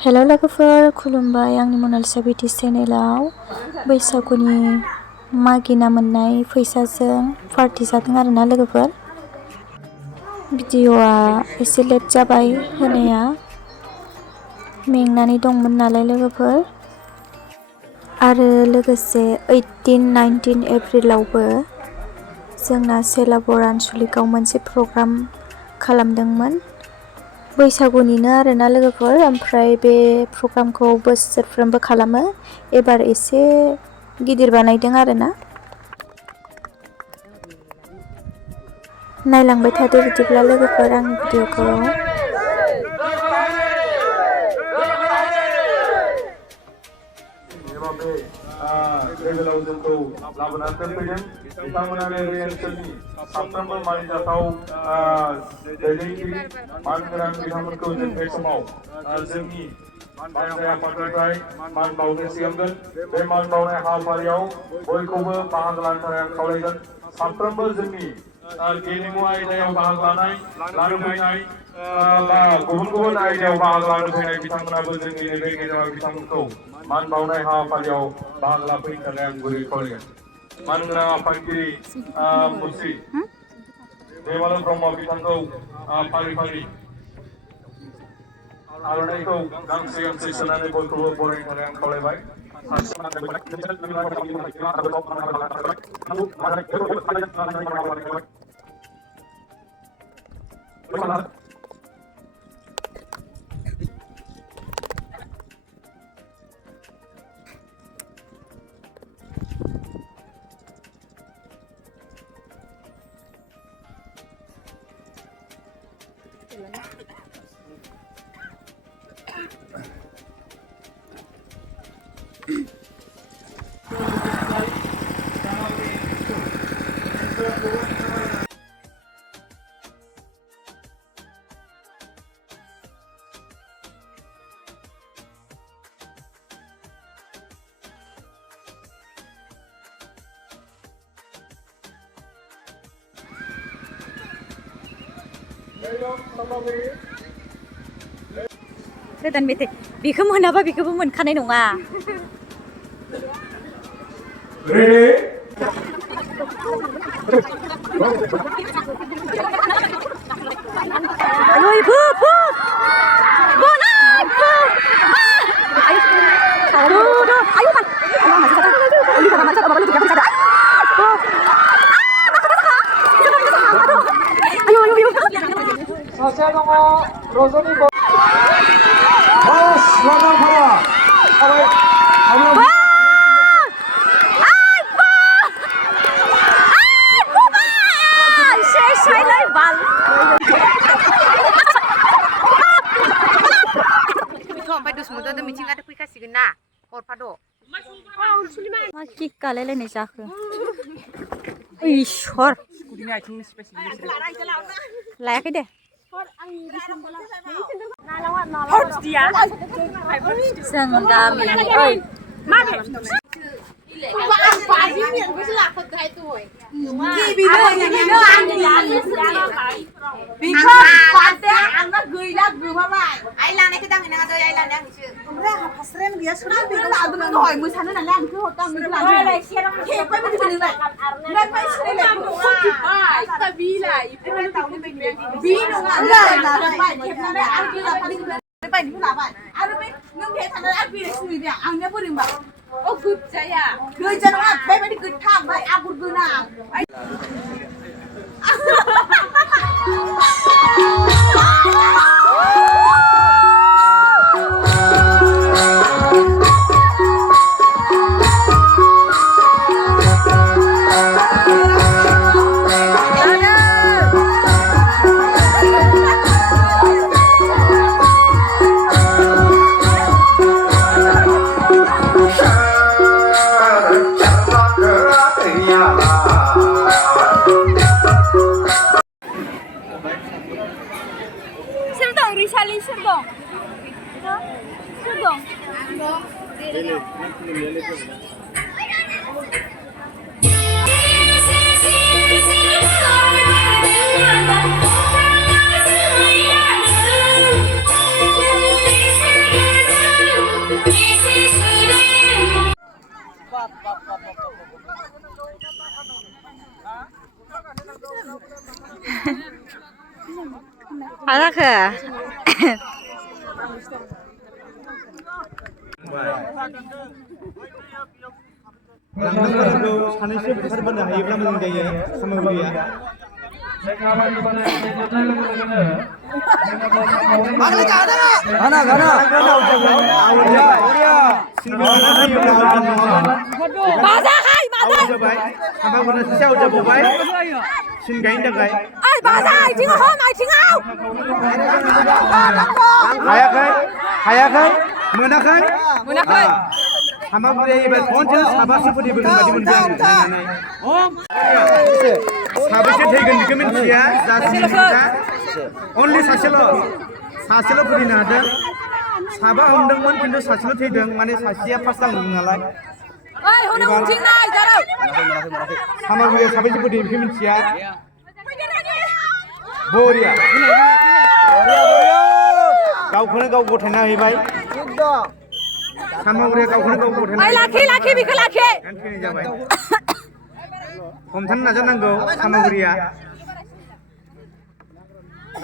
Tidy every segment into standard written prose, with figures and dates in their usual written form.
हेल' लोगोफोर, खुलुमबाय आंनि मनालिसा बिटि चेनेलाव बैसागुनि मागिना मोननाय फैसाजों पार्टि जादों आरोना लोगोफोर। भिडिअ'आ एसे लेट जाबाय होनाया, मेंनानै दंमोन नालाय लोगोफोर। आरो लोगोसे 18-19 एप्रिलावबो जोंना सेलाबर आनसलिकआव मोनसे प्रग्राम खालामदोंमोन, बैसागुनिनो आरोना लोगोफोर। ओमफ्राय बे प्रग्रामखौ बोसोरफ्रोमबो खालामो, एबार एसे गिदिर बानायदों आरोना। नायलांबाय थादो बिदिब्ला लोगोफोर आंनि भिडिअ'खौ। लेभेलाव जोंखौ लाबोनानै दोनफैदों बिथांमोनानो बे ओनसोलनि साफ्रोमबो मानिजाथाव दैदेनगिरि मानगोनां बिथांमोनखौ जों बे समाव जोंनि बान्जाय आफादनिफ्राय मान बावनो सिगांगोन। बे मान बावनाय हाबाफारियाव बयखौबो बाहागो लानो थाखाय आं खावलायगोन। साफ्रोमबो जोंनि गेलेमु आयदायाव बाहागो लानो फैनाय बा गुबुन गुबुन आयदायाव बाहागो लानो फैनाय बिथांमोनाबो जोंनि बे गेजेराव बिथांमोनखौ मान बावनाय हाबाफारियाव बाहागो लाफैनो थाखाय आं गुरै खावलायगोन। मानगोनां आफादगिरि मुस्रि देवाल ब्रह्म बिथांखौ फारि फारि आर'नाइखौ गांसे गांसे सोनानै बयखौबो बरायनो थाखाय आं खावलायबाय। गोदान मेथाइ बेखौ मोनाबा बेखौबो मोनखानाय नङा। मा किक गालायलायनाय जाखो इसर लायाखै दे। जों गामिनि मा जाखो लांदांफोरखौ सानैसो बुथारबोनो हायोब्ला मोजां जायो सामग्रिया गाना गाना बाजाखाय बाजा जाबाय सामग्रिया सासे आउट जाबावबाय सिन गायनो थाखाय ओइ बाजा आइथिङाव हम आइथिङाव हायाखै हायाखै मोनाखै मोनाखै सामग्रिया एबार खनसे साबासो फोथैबोगोन बादि मोनदों आङो नायनानै साबेसे थैगोन बेखौ मिन्थिया अनलि सासेल' फोथैनो हादों साबा हमदोंमोन खिन्थु सासेल' थैदों माने सासेया फार्स्ट जादों नालाय ओइ हनै उनथिं नाय जारौ सामग्रिया साबेसे फोथैयो बेखौ मिन्थिया बरिया गावखौनो गाव गथायना हैबाय सामग्रिया गावखौनो गाव गथायना ओइ लाखि लाखि बेखौ लाखि थैनाय जाबाय हमथानो नाजानांगौ सामग्रिया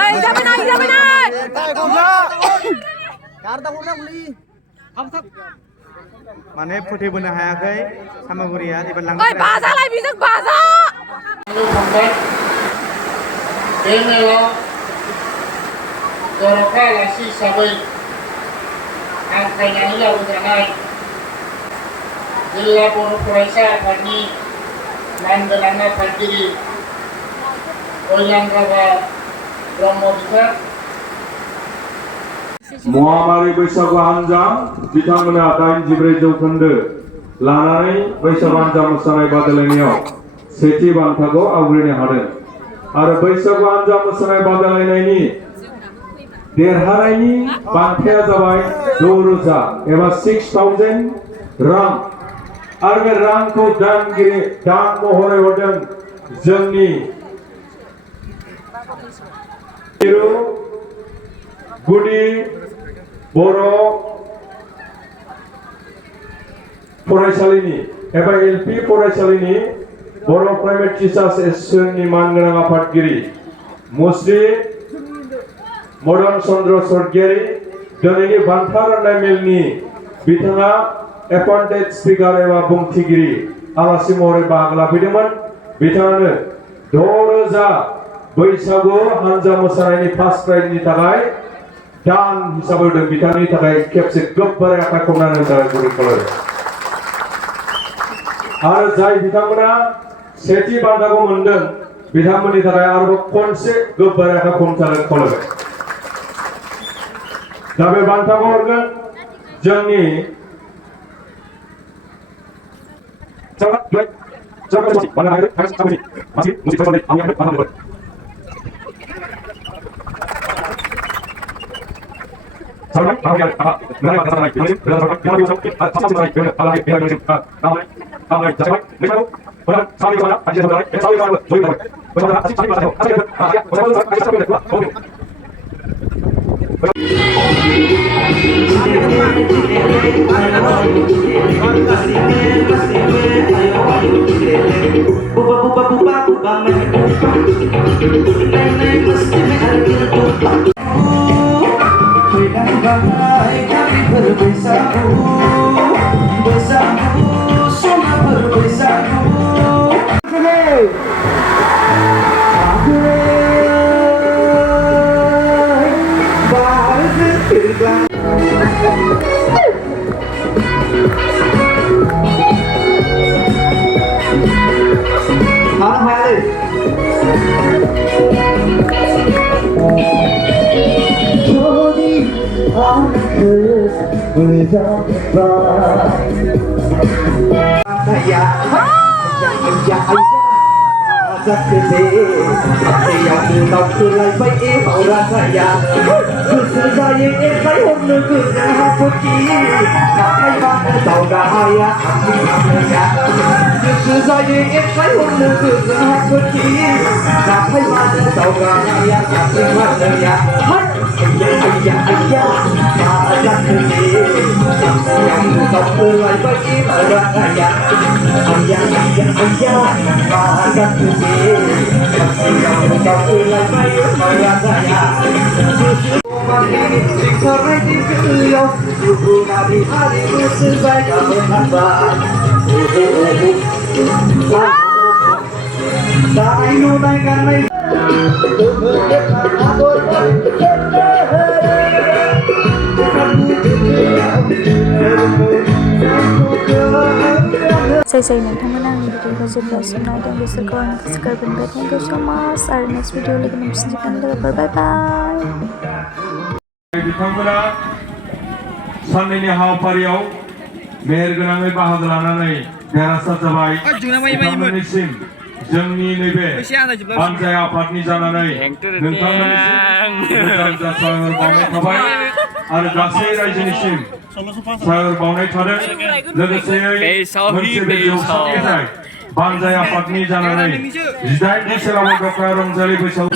ओइ जाबाय नाय माने फोथैबोनो हायाखै सामग्रिया एबार ओइ लांदां बाजालाय बेजों बाजा बे मेलाव जर'खा आलासि हिसाबै हांख्रायनानै लाबोजानाय जिल्ला बर' फरायसा आफादनि मानगोनां आफादगिरि कल्याणराभा ब्रह्म बिफा महामारि बैसागु हान्जा बिथांमोना 84 जौखोन्दो लानानै बैसागु हान्जा मोसानाय बादायलायनायाव सेथि बान्थाखौ आवग्रिनो हादों आरो बैसागु हान्जा मोसानाय बादायलायनायनि देरहानायनि बान्थाया जाबाय 6,000 एबा 6,000 रां आरो बे रांखौ दान महरै हरदों जोंनि गुदि बर' फरायसालिनि एबा एलपि फरायसालिनि बर' प्राइभेट टिचार्स एसोसिएशननि मानगोनां आफादगिरि मुस्रि मदन चन्द्र सर्गियारि दिनैनि बान्था राननाय मेलनि बिथाङा एपइन्टेड स्पिकार एबा बुंथिगिरि आलासि महरै बाहागो लाफैदोंमोन बिथाङानो 6,000 बैसागु हान्जा मोसानायनि फार्स्ट प्राइजनि थाखाय दान हिसाबै होदों बिथांनि थाखाय खेबसे गोबारै आखाइ खबनानै होजानाय गुरै खालामो आरो जाय बिथांमोना सेथि बान्थाखौ मोनदों बिथांमोननि थाखाय आरोबाव खनसे गोबारै आखाइ खबनानै खालामो दा बे बान्थाखौ हरगोन जोंनि Ayah, जाय नोंथांमोना आंनि भिडिअखौ जेब्लासिम नायदों बिसोरखौ आं गोसो गोरबोनिफ्राय थेंक इउ स' माच आरो नेक्स्ट भिडिअ लोगो मोनफिनसिगोन लोगोफोर बाय बाय। बिथांमोना साननैनि हाबाफारियाव मेहेरगोनाङै बाहागो लानानै देरहासार जाबाय। बिथांमोननिसिम जोंनि नैबे हानजा आफादनि जानानै नोंथांमोननिसिम रोजा साबायखर बावनाय थाबाय आरो गासै रायजोनिसिम साबायखर बावनाय थादों। लोगोसेयै मोनसे बे जौसांनिफ्राय हानजा आफादनि जानानै 18थि सेराव डक्टर रंजालि बैसागु